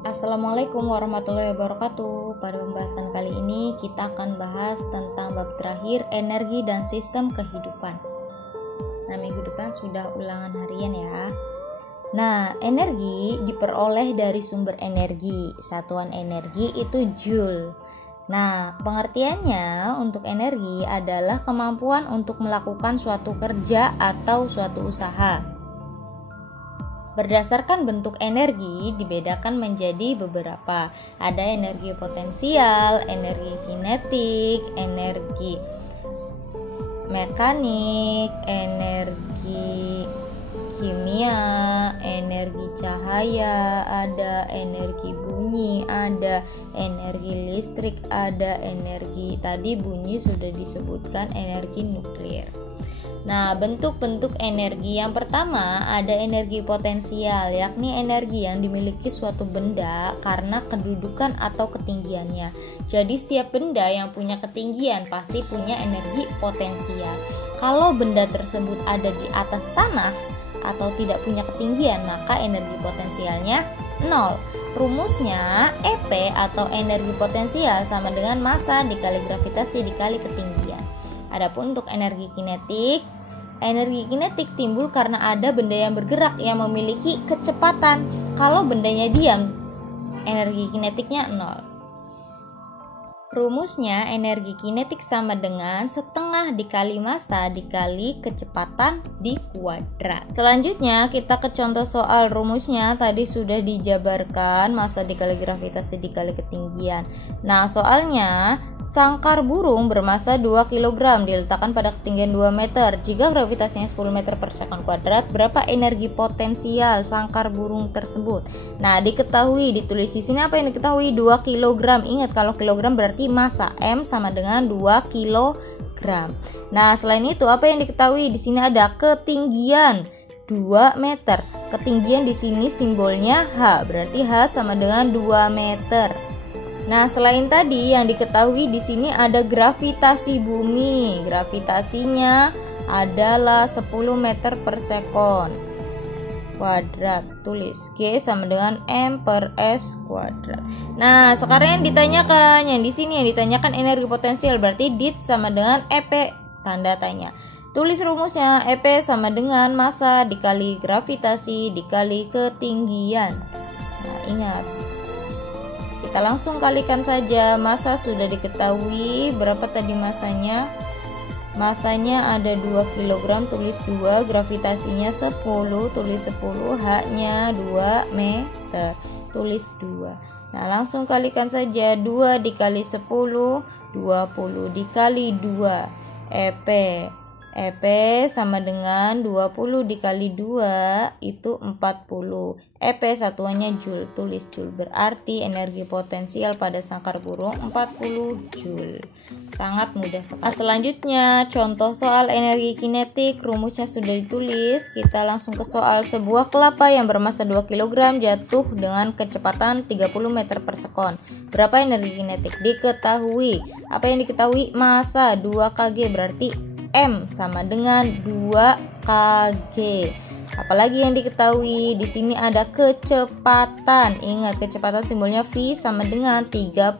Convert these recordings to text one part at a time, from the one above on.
Assalamualaikum warahmatullahi wabarakatuh. Pada pembahasan kali ini kita akan bahas tentang bab terakhir, energi dan sistem kehidupan. Nah, minggu depan sudah ulangan harian ya. Nah, energi diperoleh dari sumber energi. Satuan energi itu joule. Nah, pengertiannya untuk energi adalah kemampuan untuk melakukan suatu kerja atau suatu usaha. Berdasarkan bentuk energi dibedakan menjadi beberapa. Ada energi potensial, energi kinetik, energi mekanik, energi kimia, energi cahaya, ada energi bunyi, ada energi listrik, ada energi tadi bunyi sudah disebutkan energi nuklir. Nah, bentuk-bentuk energi yang pertama ada energi potensial, yakni energi yang dimiliki suatu benda karena kedudukan atau ketinggiannya. Jadi setiap benda yang punya ketinggian pasti punya energi potensial. Kalau benda tersebut ada di atas tanah atau tidak punya ketinggian, maka energi potensialnya 0. Rumusnya EP atau energi potensial sama dengan massa dikali gravitasi dikali ketinggian. Adapun untuk energi kinetik timbul karena ada benda yang bergerak yang memiliki kecepatan. Kalau bendanya diam, energi kinetiknya 0. Rumusnya energi kinetik sama dengan setengah dikali massa dikali kecepatan dikuadrat. Selanjutnya kita ke contoh soal. Rumusnya tadi sudah dijabarkan, massa dikali gravitasi dikali ketinggian. Nah, soalnya sangkar burung bermassa 2 kg diletakkan pada ketinggian 2 meter. Jika gravitasinya 10 meter per sekon kuadrat, berapa energi potensial sangkar burung tersebut? Nah, diketahui, ditulis di sini apa yang diketahui? 2 kg. Ingat kalau kilogram berarti massa, M sama dengan 2 kg. Nah, selain itu apa yang diketahui? Di sini ada ketinggian 2 meter. Ketinggian di sini simbolnya H, berarti H sama dengan 2 meter. Nah, selain tadi yang diketahui di sini ada gravitasi bumi. Gravitasinya adalah 10 meter per sekon kuadrat. Tulis G sama dengan M per S kuadrat. Nah, sekarang yang ditanyakan, yang di sini yang ditanyakan energi potensial, berarti DIT sama dengan EP tanda tanya. Tulis rumusnya, EP sama dengan massa dikali gravitasi dikali ketinggian. Nah, ingat, kita langsung kalikan saja. Massa sudah diketahui, berapa tadi massanya? Massanya ada 2 kg, tulis 2, gravitasinya 10, tulis 10, H-nya 2 meter, tulis 2. Nah, langsung kalikan saja, 2 dikali 10, 20 dikali 2, EP sama dengan 20 dikali 2 itu 40. EP satuannya joule, tulis joule. Berarti energi potensial pada sangkar burung 40 joule. Sangat mudah sekali. Selanjutnya contoh soal energi kinetik. Rumusnya sudah ditulis. Kita langsung ke soal. Sebuah kelapa yang bermassa 2 kg jatuh dengan kecepatan 30 meter per sekon. Berapa energi kinetik? Diketahui. Apa yang diketahui? Massa 2 kg, berarti M sama dengan 2 kg. Apalagi yang diketahui? Di sini ada kecepatan. Ingat, kecepatan simbolnya V sama dengan 30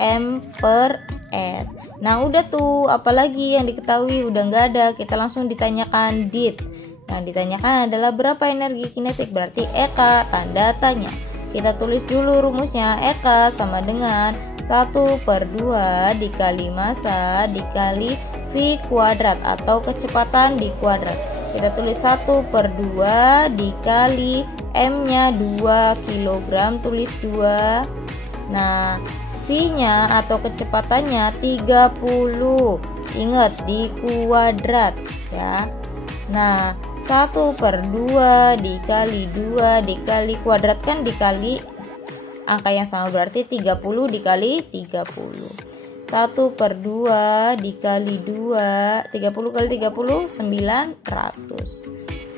M per S. Nah, udah tuh. Apalagi yang diketahui? Udah nggak ada. Kita langsung ditanyakan DIT. Yang ditanyakan adalah berapa energi kinetik, berarti EK tanda tanya. Kita tulis dulu rumusnya. EK sama dengan 1/2 dikali massa dikali V kuadrat atau kecepatan di kuadrat. Kita tulis 1/2 dikali M-nya 2 kg, tulis 2. Nah, V-nya atau kecepatannya 30. Ingat, di kuadrat ya. Nah, 1/2 dikali 2 dikali kuadrat kan dikali angka yang sama, berarti 30 dikali 30. 1/2 dikali 2, 30 kali 30 900.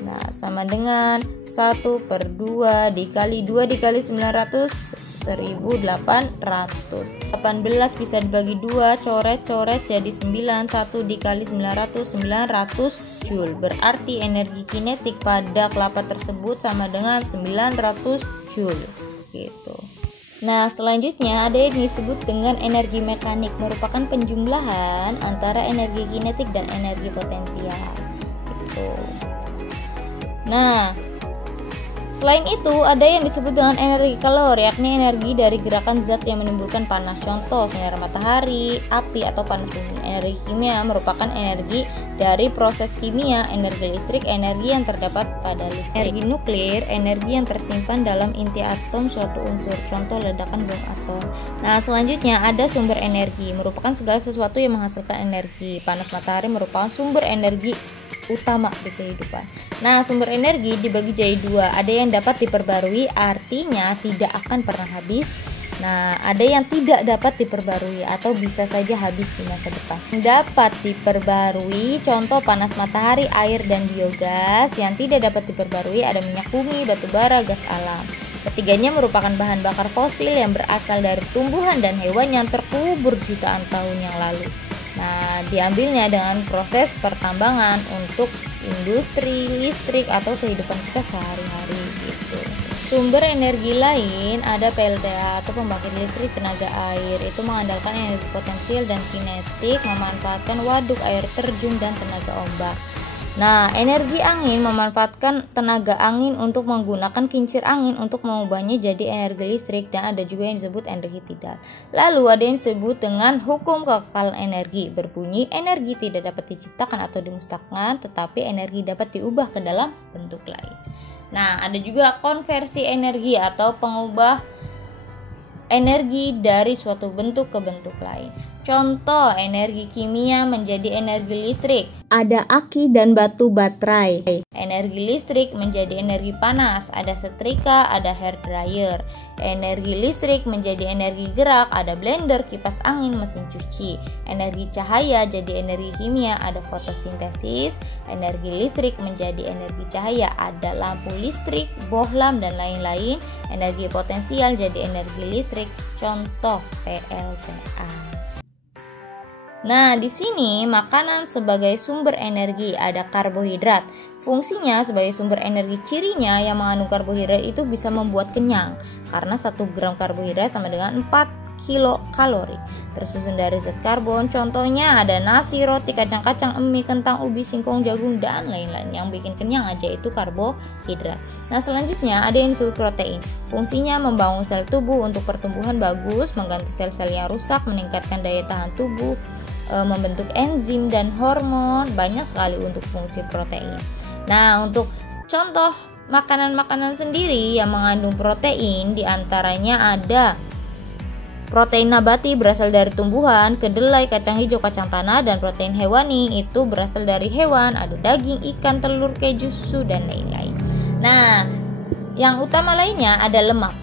Nah, sama dengan 1/2 dikali 2 dikali 900 1800. 18 bisa dibagi 2, coret-coret jadi 9. 1 dikali 900 900 joule. Berarti energi kinetik pada kelapa tersebut sama dengan 900 joule. gitu. Nah, selanjutnya ada yang disebut dengan energi mekanik, merupakan penjumlahan antara energi kinetik dan energi potensial gitu. Nah, selain itu ada yang disebut dengan energi kalor, yakni energi dari gerakan zat yang menimbulkan panas, contoh sinar matahari, api, atau panas bumi. Energi kimia merupakan energi dari proses kimia. Energi listrik, energi yang terdapat pada listrik. Energi nuklir, energi yang tersimpan dalam inti atom suatu unsur, contoh ledakan bom atom. Nah, selanjutnya ada sumber energi, merupakan segala sesuatu yang menghasilkan energi. Panas matahari merupakan sumber energi utama di kehidupan. Nah, sumber energi dibagi jadi dua, ada yang dapat diperbarui, artinya tidak akan pernah habis. Nah, ada yang tidak dapat diperbarui atau bisa saja habis di masa depan. Dapat diperbarui, contoh panas matahari, air, dan biogas. Yang tidak dapat diperbarui ada minyak bumi, batu bara, gas alam. Ketiganya merupakan bahan bakar fosil yang berasal dari tumbuhan dan hewan yang terkubur jutaan tahun yang lalu. Nah, diambilnya dengan proses pertambangan untuk industri listrik atau kehidupan kita sehari-hari gitu. Sumber energi lain ada PLTA atau pembangkit listrik tenaga air, itu mengandalkan energi potensial dan kinetik, memanfaatkan waduk, air terjun, dan tenaga ombak. Nah, energi angin memanfaatkan tenaga angin untuk menggunakan kincir angin untuk mengubahnya jadi energi listrik, dan ada juga yang disebut energi tidal. Lalu ada yang disebut dengan hukum kekekalan energi, berbunyi energi tidak dapat diciptakan atau dimusnahkan, tetapi energi dapat diubah ke dalam bentuk lain. Nah, ada juga konversi energi atau pengubah energi dari suatu bentuk ke bentuk lain. Contoh, energi kimia menjadi energi listrik. Ada aki dan batu baterai. Energi listrik menjadi energi panas. Ada setrika, ada hair dryer. Energi listrik menjadi energi gerak. Ada blender, kipas angin, mesin cuci. Energi cahaya jadi energi kimia. Ada fotosintesis. Energi listrik menjadi energi cahaya. Ada lampu listrik, bohlam, dan lain-lain. Energi potensial jadi energi listrik. Contoh, PLTA. Nah, di sini makanan sebagai sumber energi, ada karbohidrat. Fungsinya sebagai sumber energi, cirinya yang mengandung karbohidrat itu bisa membuat kenyang, karena 1 gram karbohidrat sama dengan 4 kilokalori. Tersusun dari zat karbon, contohnya ada nasi, roti, kacang-kacang, mie, kentang, ubi, singkong, jagung, dan lain-lain. Yang bikin kenyang aja itu karbohidrat. Nah, selanjutnya ada yang disebut protein. Fungsinya membangun sel tubuh untuk pertumbuhan bagus, mengganti sel-sel yang rusak, meningkatkan daya tahan tubuh, membentuk enzim dan hormon. Banyak sekali untuk fungsi protein. Nah, untuk contoh makanan-makanan sendiri yang mengandung protein, diantaranya ada protein nabati berasal dari tumbuhan, kedelai, kacang hijau, kacang tanah, dan protein hewani itu berasal dari hewan, ada daging, ikan, telur, keju, susu, dan lain-lain. Nah, yang utama lainnya ada lemak.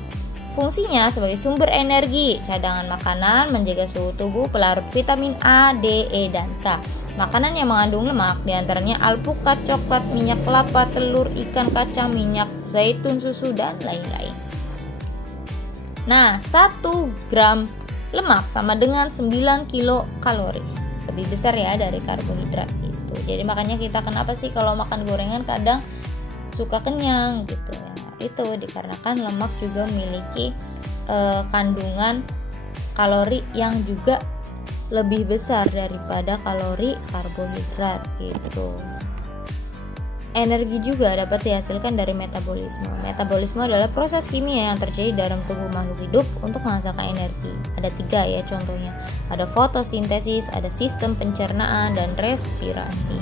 Fungsinya sebagai sumber energi, cadangan makanan, menjaga suhu tubuh, pelarut vitamin A, D, E, dan K. Makanan yang mengandung lemak diantaranya alpukat, coklat, minyak kelapa, telur, ikan, kacang, minyak zaitun, susu, dan lain-lain. Nah, 1 gram lemak sama dengan 9 kilokalori. Lebih besar ya dari karbohidrat itu. Jadi makanya kita kenapa sih kalau makan gorengan kadang suka kenyang gitu ya. Itu dikarenakan lemak juga memiliki kandungan kalori yang juga lebih besar daripada kalori karbohidrat gitu. Energi juga dapat dihasilkan dari metabolisme. Metabolisme adalah proses kimia yang terjadi dalam tubuh makhluk hidup untuk menghasilkan energi. Ada 3 ya contohnya. Ada fotosintesis, ada sistem pencernaan, dan respirasi.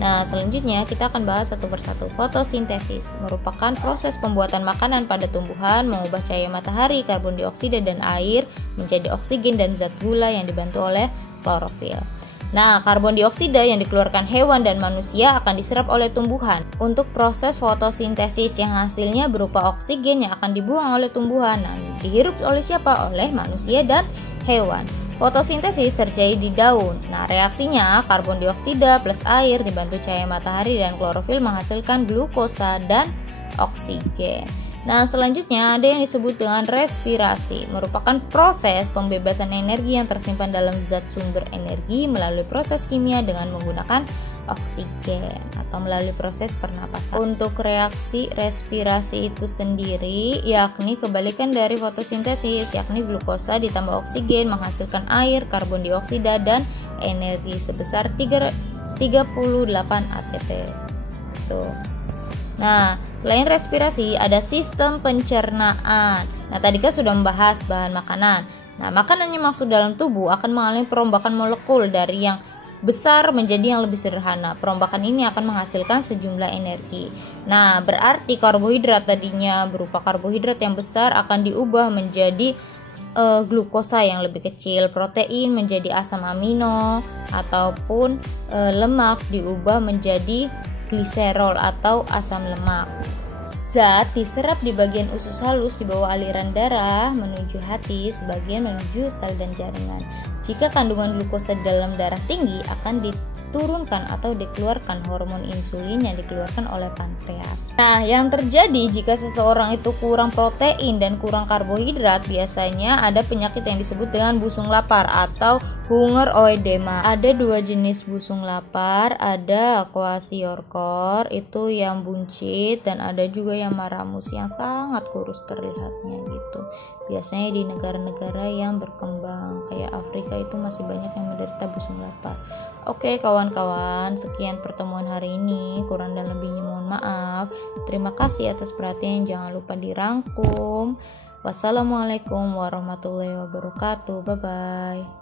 Nah, selanjutnya kita akan bahas satu persatu. Fotosintesis merupakan proses pembuatan makanan pada tumbuhan, mengubah cahaya matahari, karbon dioksida, dan air menjadi oksigen dan zat gula yang dibantu oleh klorofil. Nah, karbon dioksida yang dikeluarkan hewan dan manusia akan diserap oleh tumbuhan untuk proses fotosintesis yang hasilnya berupa oksigen yang akan dibuang oleh tumbuhan. Nah, dihirup oleh siapa? Oleh manusia dan hewan. Fotosintesis terjadi di daun. Nah, reaksinya karbon dioksida plus air dibantu cahaya matahari dan klorofil menghasilkan glukosa dan oksigen. Nah, selanjutnya ada yang disebut dengan respirasi, merupakan proses pembebasan energi yang tersimpan dalam zat sumber energi melalui proses kimia dengan menggunakan oksigen atau melalui proses pernapasan. Untuk reaksi respirasi itu sendiri yakni kebalikan dari fotosintesis, yakni glukosa ditambah oksigen menghasilkan air, karbon dioksida dan energi sebesar 38 ATP. Tuh. Nah, selain respirasi ada sistem pencernaan. Nah, tadi kan sudah membahas bahan makanan. Nah, makanan yang masuk dalam tubuh akan mengalami perombakan molekul dari yang besar menjadi yang lebih sederhana. Perombakan ini akan menghasilkan sejumlah energi. Nah, berarti karbohidrat tadinya berupa karbohidrat yang besar akan diubah menjadi glukosa yang lebih kecil, protein menjadi asam amino, ataupun lemak diubah menjadi gliserol atau asam lemak. Zat diserap di bagian usus halus di bawah aliran darah menuju hati, sebagian menuju sel dan jaringan. Jika kandungan glukosa dalam darah tinggi akan diturunkan atau dikeluarkan hormon insulin yang dikeluarkan oleh pankreas. Nah, yang terjadi jika seseorang itu kurang protein dan kurang karbohidrat, biasanya ada penyakit yang disebut dengan busung lapar atau hungeroedema. Ada dua jenis busung lapar, ada kwashiorkor itu yang buncit dan ada juga yang maramus yang sangat kurus terlihatnya gitu. Biasanya di negara-negara yang berkembang kayak Afrika itu masih banyak yang menderita busung lapar. Oke kawan-kawan, sekian pertemuan hari ini, kurang dan lebihnya mohon maaf. Terima kasih atas perhatian, jangan lupa dirangkum. Wassalamualaikum warahmatullahi wabarakatuh. Bye bye.